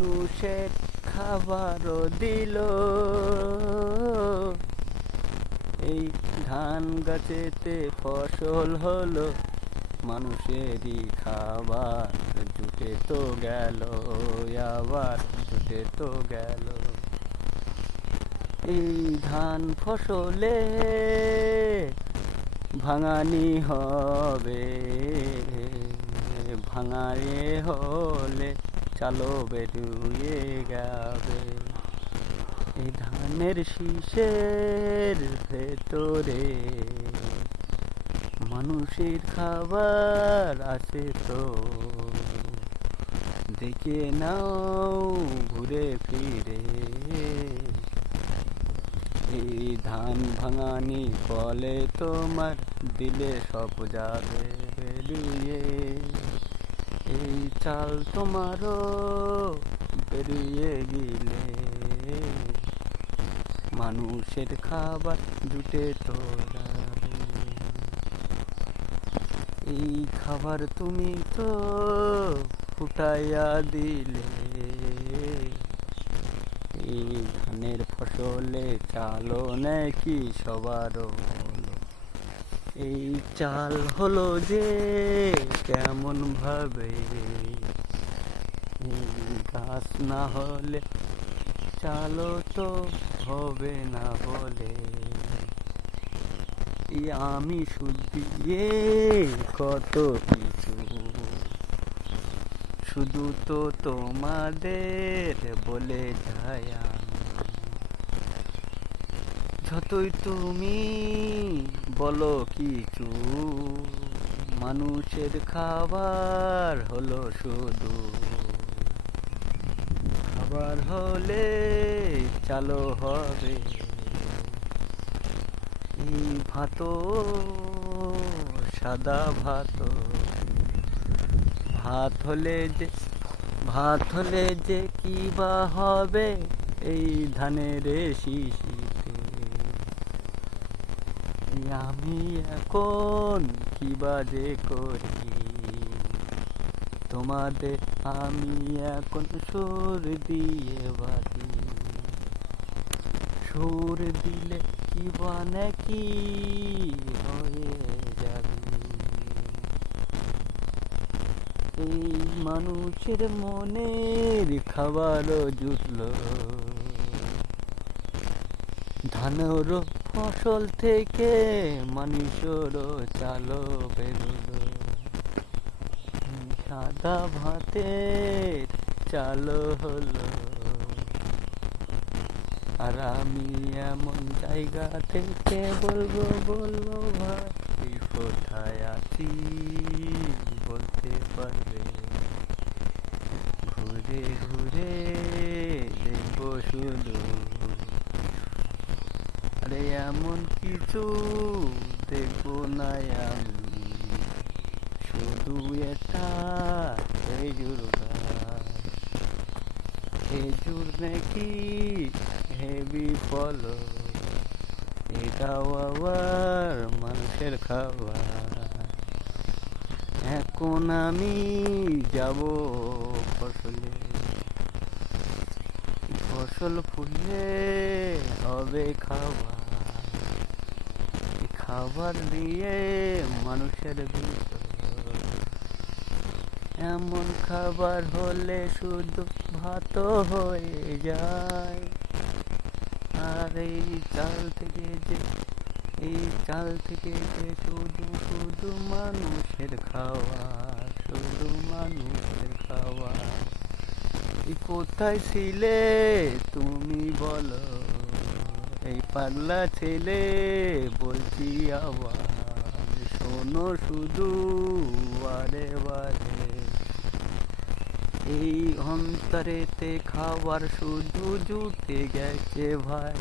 মানুষের খাবারও দিল, এই ধান গাছেতে ফসল হলো, মানুষেরই খাবার জুটে তো গেল, আবার জুটে তো গেল। এই ধান ফসলে ভাঙানি হবে, ভাঙায়ে হলে চালো বেরুয়ে যাবে। এই ধানের শীষের ভেতরে মানুষের খাবার আছে তো, দেখে নাও ঘুরে ফিরে। এই ধান ভাঙানি ফলে তোমার দিলে সব যাবে বেরিয়ে, এই চাল তোমারও বেরিয়ে গেলে মানুষের খাবার জুটে তো যাবে। এই খাবার তুমি তো ফুটাইয়া দিলে, এই ধানের ফসলে চালও নাকি সবারও হলো। এই চাল হলো যে কেমন ভাবে, এই গাছ না হলে চালও তো হবে না বলে। আমি শুধিয়ে কত কিছু, শুধু তো তোমাদের বলে যাই আমি। যতই তুমি বলো কিছু, মানুষের খাবার হলো শুধু, খাবার হলে চালো হবে। এই ভাত সাদা ভাত, ভাত হলে যে কি বা হবে এই ধানের শীষিতে। আমি এখন কি বা যে করি, তোমাদের আমি এখন সুর দিয়ে বাঁধি। সুর দিলে কি বা নাকি হয়ে যাবে। এই মানুষের মনের খাবারও জুটলো, ধানেরও ফসল থেকে মানুষেরও চালও বেরোলো। সাদা ভাতের চালও হলো, আর আমি এমন জায়গা থেকে বলবো ভাই কোথায় আছি বলতে পারবে। ঘুরে ঘুরে দেখবো শুধু, আরে এমন কিছু দেখবো না আমি, শুধু এটা খেজুর গাছ। খেজুর নাকি হেবি ফল, এটাও আবার মানুষের খাবার। এখন আমি যাব ফসলে, ফসল ফুলে হবে খাবার। খাবার দিয়ে মানুষের ভিতর এমন খাবার হলে শুধু ভাত হয়ে যায়। আর এই চাল থেকে যে শুধু মানুষের খাবার, শুধু মানুষের খাবার। কোথায় ছিলে তুমি বলো, এই পাগলা ছেলে বলছি আবার শোনো শুধু বারে বারে। এই অন্তরেতে খাবার শুধু জুটে গেছে ভাই,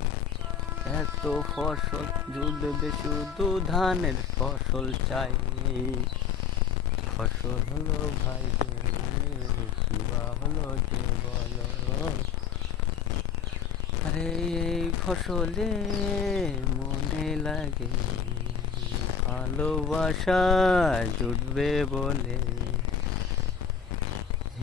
এত ফসল জুটবে শুধু ধানের ফসল চাই। ফসল হলো ভাই শিবা হলো যে বলো, আরে এই ফসলে মনে লাগে ভালোবাসা জুটবে বলে।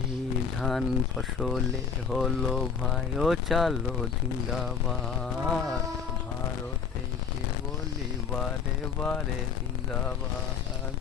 এই ধান ফসলে হলো ভাই ও চালো জিন্দাবাদ, ভারত থেকে বলি বারে বারে জিন্দাবাদ।